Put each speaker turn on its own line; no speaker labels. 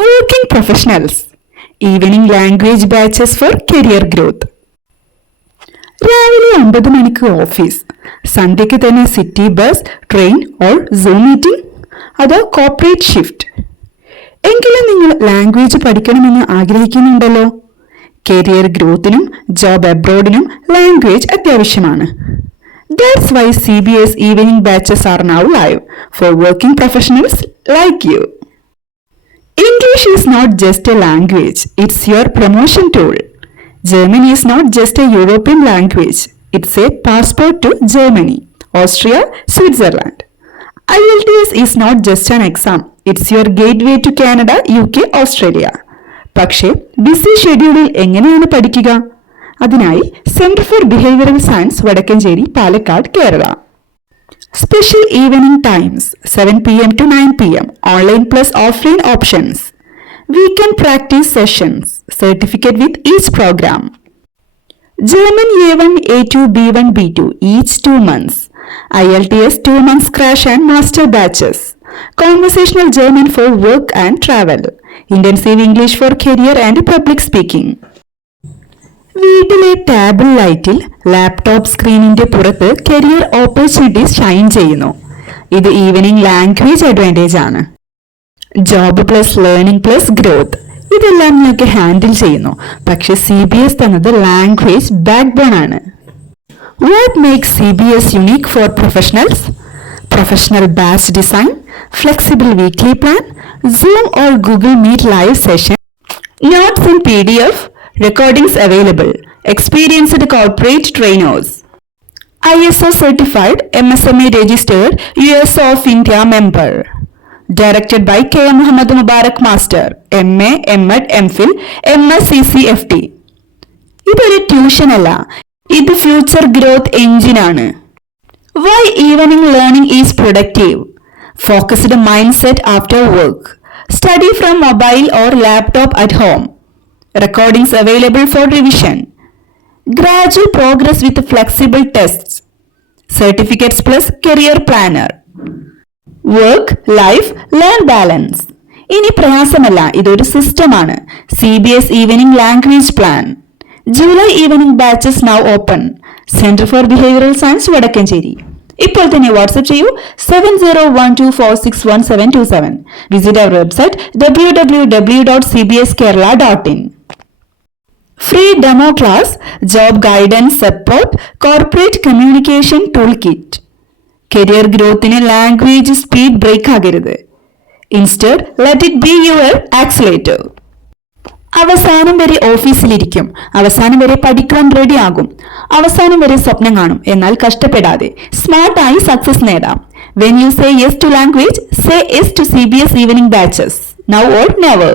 Working professionals Evening language batches for career growth രാവിലെ ഒമ്പത് മണിക്ക് ഓഫീസ് സന്ധ്യയ്ക്ക് തന്നെ city bus train or zoom meeting അതോ കോപ്പറേറ്റ് ഷിഫ്റ്റ് എങ്കിലും നിങ്ങൾ ലാംഗ്വേജ് പഠിക്കണമെന്ന് ആഗ്രഹിക്കുന്നുണ്ടല്ലോ. കരിയർ ഗ്രോത്തിനും ജോബ് അബ്രോഡിനും ലാംഗ്വേജ് അത്യാവശ്യമാണ്. That's why C B S evening batches are now live for working professionals like you English is not just a language, it's your promotion tool. German is not just a European language, it's a passport to Germany, Austria, Switzerland. IELTS is not just an exam, it's your gateway to Canada, UK, Australia. പക്ഷേ busy ഷെഡ്യൂളിൽ എങ്ങനെയാണ് പഠിക്കുക അതിനായി centre for behavioural science Vadakkanchery Palakkad Kerala Special evening times, 7 p.m. to 9 p.m. Online plus offline options. Weekend practice sessions. Certificate with each program. German A1, A2, B1, B2, each 2 months. IELTS 2 months crash and master batches. Conversational German for work and travel. Intensive English for career and public speaking. വീട്ടിലെ table ലൈറ്റിൽ laptop സ്ക്രീനിന്റെ പുറത്ത് career opportunities shine ചെയ്യുന്നു. ഇത് evening language advantage ആണ്. Job plus learning plus growth. ഇതെല്ലാം നിങ്ങൾക്ക് handle ചെയ്യുന്നു. പക്ഷെ സി ബി എസ് തന്നത് ലാംഗ്വേജ് ബാക്ക് ബോൺ ആണ് what makes C B S unique for professionals professional batch design flexible weekly plan zoom or Google Meet live session Notes in PDF, recordings available, experienced corporate trainers. ISO certified MSME registered US of India member. Directed by K. Muhammad Mubarak Master, MA, MAd, MPhil, MSCCFT. ഇതൊരു tuition അല്ല ഇത് future growth engine ആണ് why evening learning is productive focused mindset after work study from mobile or laptop at home recordings available for revision gradual progress with flexible test certificates plus career planner work life learn balance ഇനി പ്രയാസമല്ല ഇതൊരു സിസ്റ്റമാണ് C B S evening language plan July evening batches now open centre for behavioural science Vadakkanchery. ഇപ്പോൾ തന്നെ WhatsApp ചെയ്യൂ. Seven zero one two four six one seven two seven visit our website W W W dot C B S Kerala dot in free demo class job guidance support corporate communication toolkit career ഗ്രോത്തിന് language speed break ആകരുത്. Instead let it be your accelerator അവസാനം വരെ ഓഫീസിലിരിക്കും. അവസാനം വരെ പഠിക്കുവാൻ ready ആകും. അവസാനം വരെ സ്വപ്നം കാണും. എന്നാൽ കഷ്ടപ്പെടാതെ സ്മാർട്ടായി സക്സസ് നേടാം. When you say yes to language say yes to C B S evening batches now or never